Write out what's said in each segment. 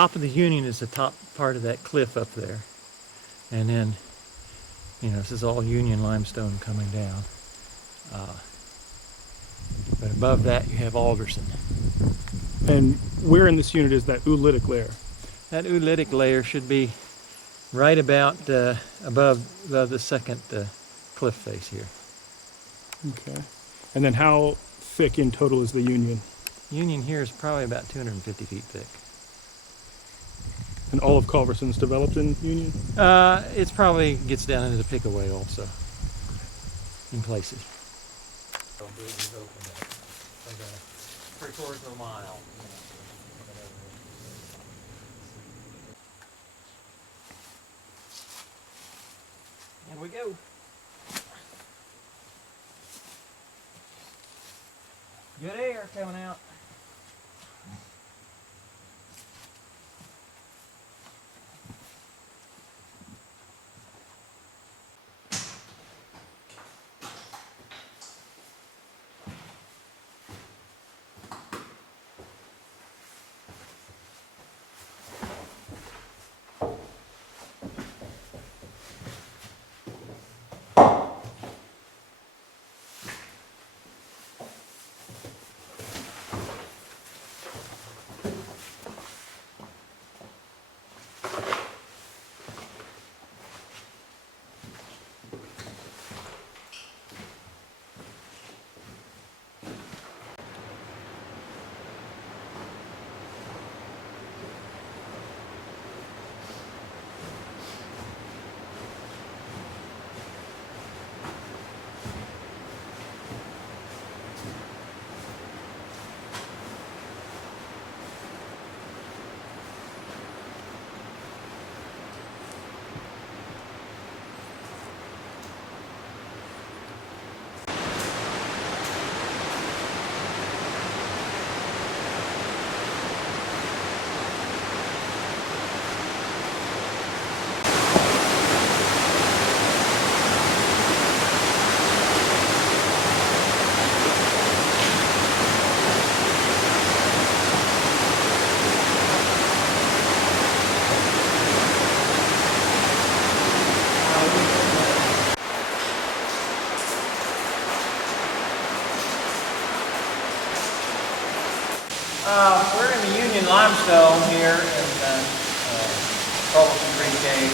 top of the Union is the top part of that cliff up there. And then, you know, this is all Union limestone coming down. But above that you have Alderson. And where in this unit is that oolitic layer? That oolitic layer should be right about above the second cliff face here. Okay. And then how thick in total is the Union? Union here is probably about 250 feet thick. And all of Culverson's developed in Union? It's probably gets down into the Pickaway also, in places. The bridge is open like 3/4 of a mile. And we go. Good air coming out. We're in the Union limestone here in Culverson Creek Cave,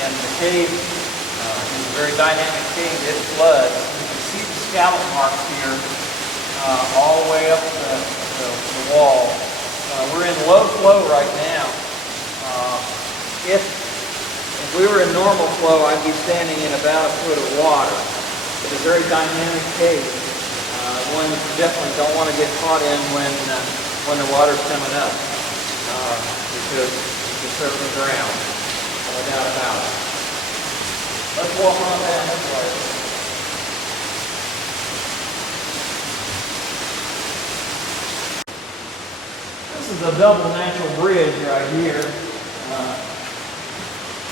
and the cave is a very dynamic cave. It floods. You can see the scallop marks here all the way up the wall. We're in low flow right now. If we were in normal flow, I'd be standing in about a foot of water. It's a very dynamic cave. One you definitely don't want to get caught in when the water's coming up, because you can certainly drown, no doubt about it. Let's walk on down this way. This is a double natural bridge right here.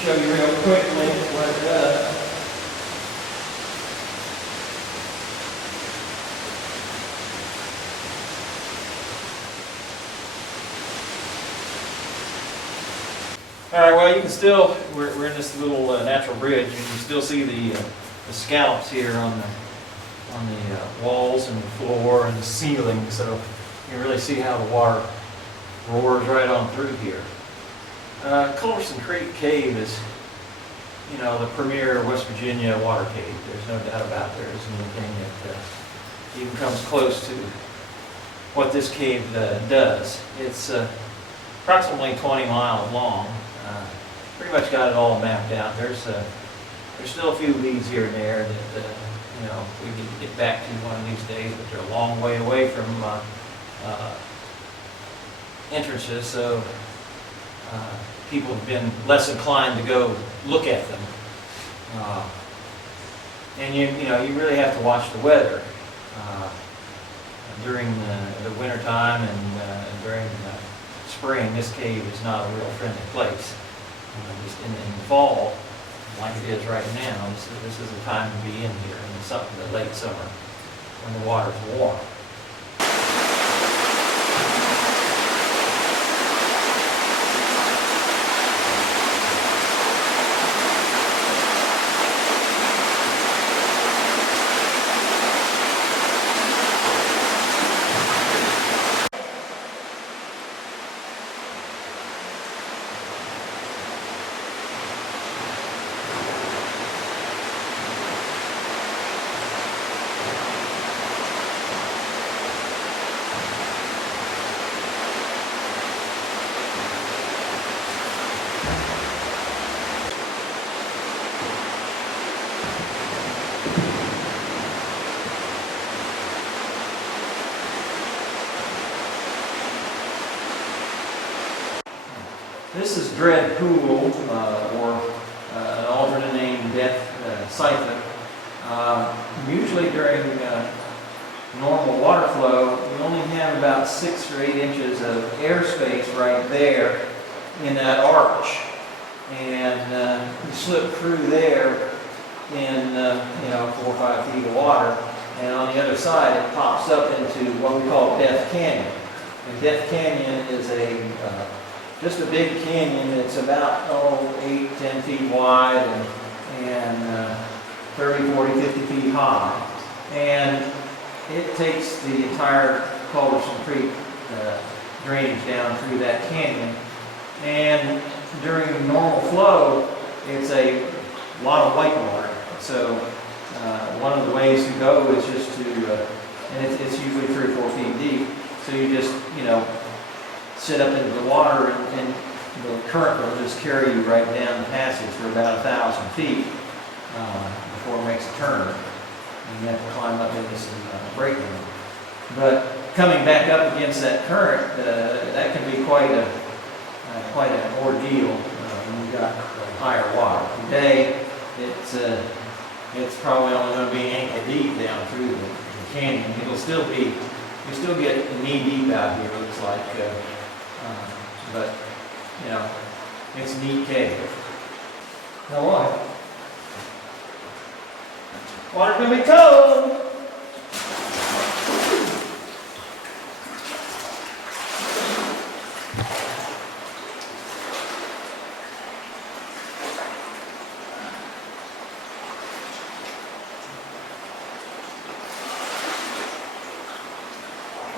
Show you real quickly what it does. All right, well, you can still, we're in this little natural bridge. You can still see the scallops here on the walls and the floor and the ceiling, so you can really see how the water roars right on through here. Culverson Creek Cave is, you know, the premier West Virginia water cave. There's no doubt about there isn't anything that even comes close to what this cave does. It's approximately 20 miles long. Pretty much got it all mapped out. There's still a few leads here and there that you know, we need to get back to one of these days, but they're a long way away from entrances, so people have been less inclined to go look at them. And you know, you really have to watch the weather during the winter time and during spring. This cave is not a real friendly place. Just in the fall, like it is right now, this is the time to be in here in the late summer when the water's warm. dread pool, or an alternate name, Death Siphon. Usually during normal water flow, you only have about 6 or 8 inches of airspace right there in that arch, and you slip through there in 4 or 5 feet of water, and on the other side it pops up into what we call Death Canyon. And Death Canyon is just a big canyon that's about 8, 10 feet wide and 30, 40, 50 feet high. And it takes the entire Culverson Creek drainage down through that canyon. And during normal flow, it's a lot of whitewater. So one of the ways to go is just to, and it's usually 3 or 4 feet deep. So you just, sit up into the water, and the current will just carry you right down the passage for about 1,000 feet before it makes a turn. And you have to climb up into some break room. But coming back up against that current, that can be quite an ordeal when you've got higher water. Today, it's probably only going to be ankle deep down through the canyon. You still get knee deep out here, it looks like. But, it's a neat cave. Now what? Water's going to be cold.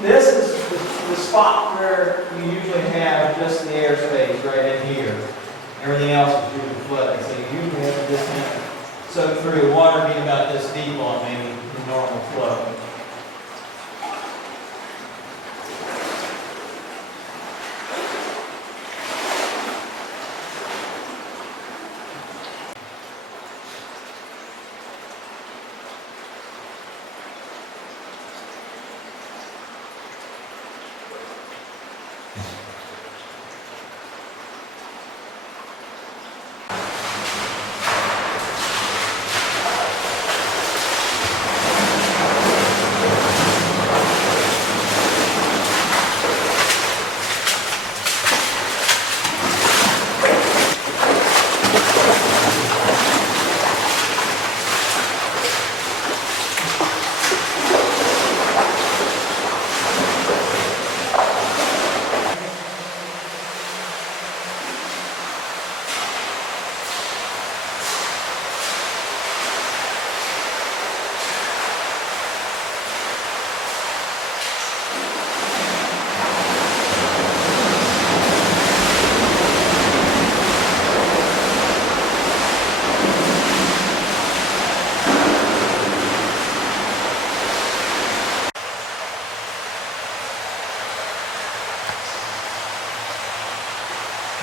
This is the spot where you usually have just the airspace right in here. Everything else is due to flooding. So you usually have to just kind of soak through. Water being about this deep on maybe the normal flow.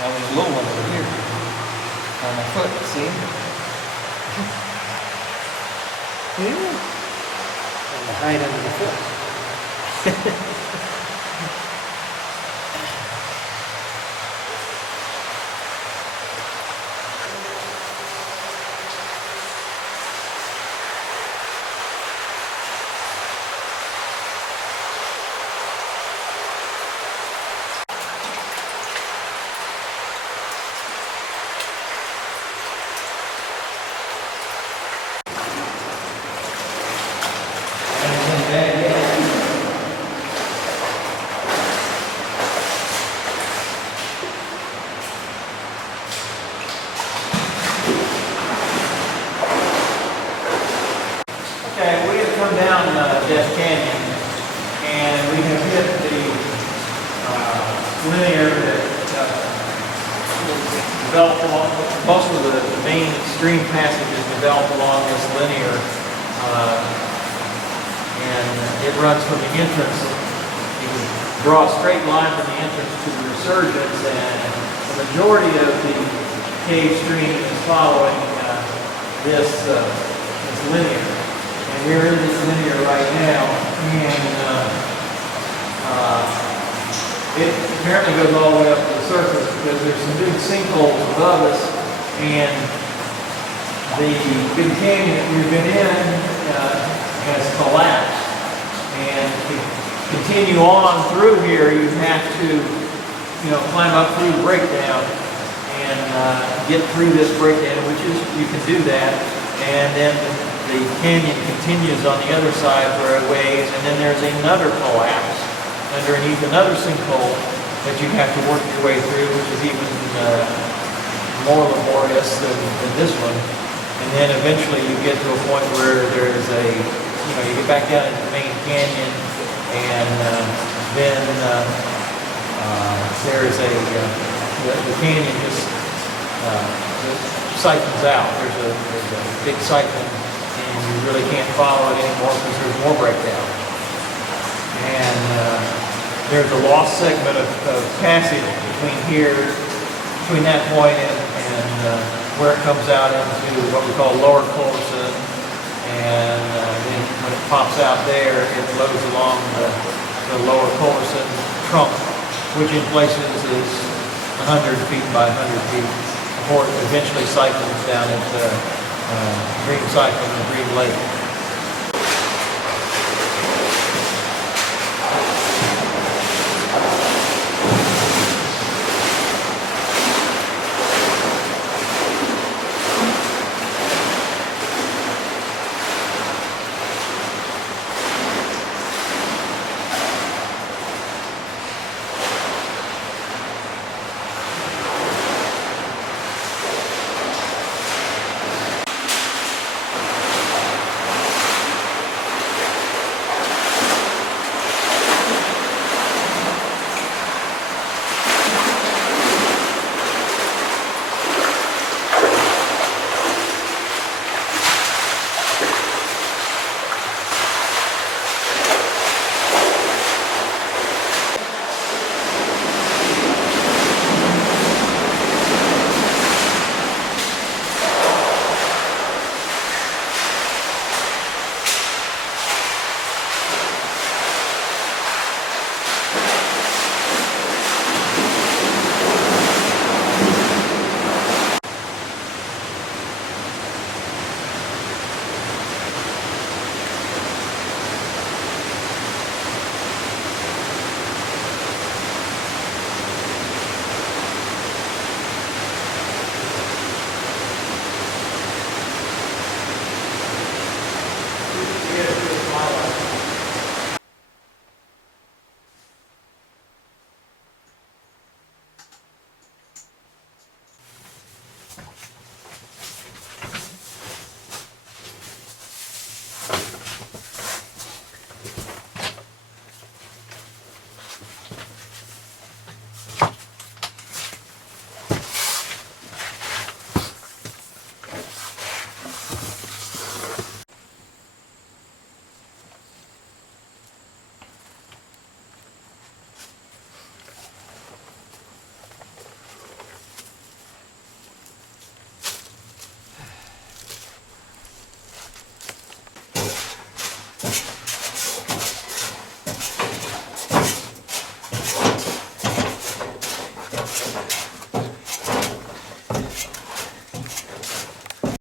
Now there's a little one over here on my foot, see? Yeah. And the hide under the foot. Okay, we have come down Death Canyon, and we have hit the linear that developed along, most of the main stream passages developed along this linear, and it runs from the entrance. You can draw a straight line from the entrance to the resurgence, and the majority of the cave stream is following this linear. We're in this linear right now, and it apparently goes all the way up to the the surface because there's some big sinkholes above us, and the big canyon that we've been in has collapsed. And to continue on through here, you have to, climb up through the breakdown and get through this breakdown, which is, you can do that. And then the canyon continues on the other side for a ways, and then there's another collapse underneath another sinkhole that you have to work your way through, which is even more laborious than this one. And then eventually you get to a point where there's you get back down into the main canyon, and then there's the canyon just siphons out. There's a big siphon, and you really can't follow it anymore because there's more breakdown. And there's a lost segment of passage between that point and where it comes out into what we call Lower Culverson. And then when it pops out there, it flows along the Lower Culverson trunk, which in places is 100 feet by 100 feet, before it eventually cycles down into Green Cycle and Green Lake.